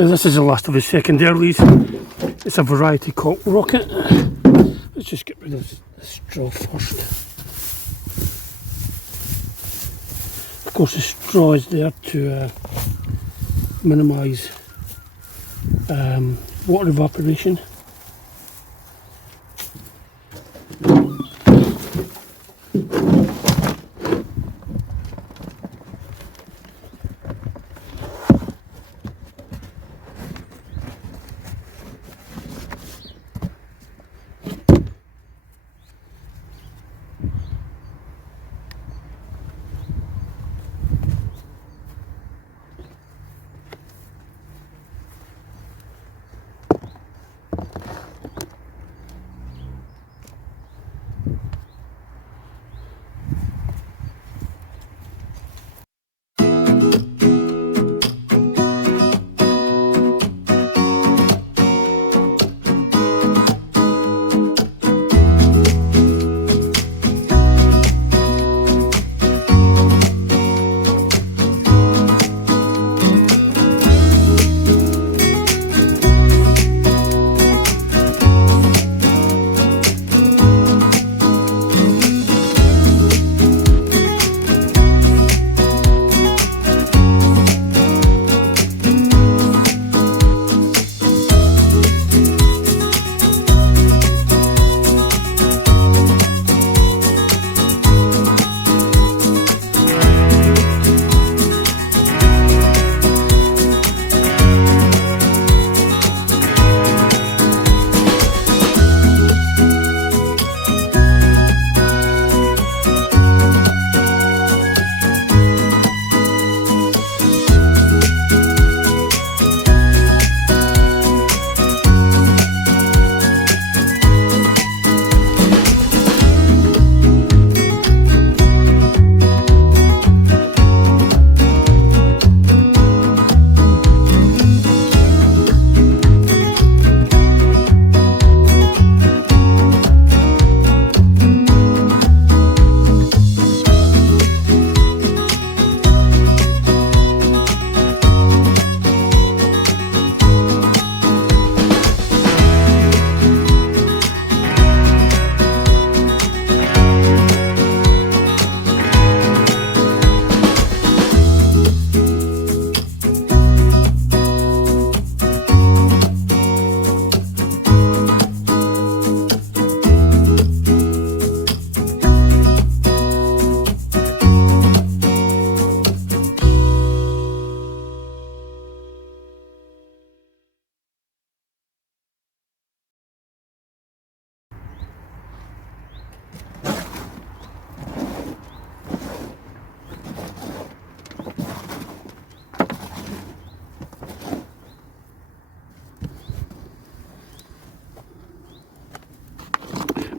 Now this is the last of his secondaries. It's a variety called Rocket. Let's just get rid of the straw first. Of course the straw is there to minimise water evaporation.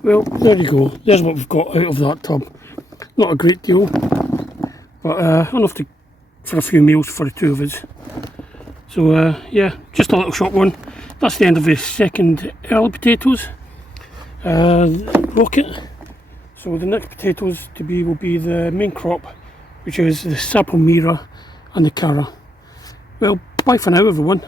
Well, there you go. There's what we've got out of that tub. Not a great deal, but enough for a few meals for the two of us. So yeah, just a little short one. That's the end of the second early potatoes. Rocket. So the next potatoes to be will be the main crop, which is the Sapelmira and the Cara. Well, bye for now everyone.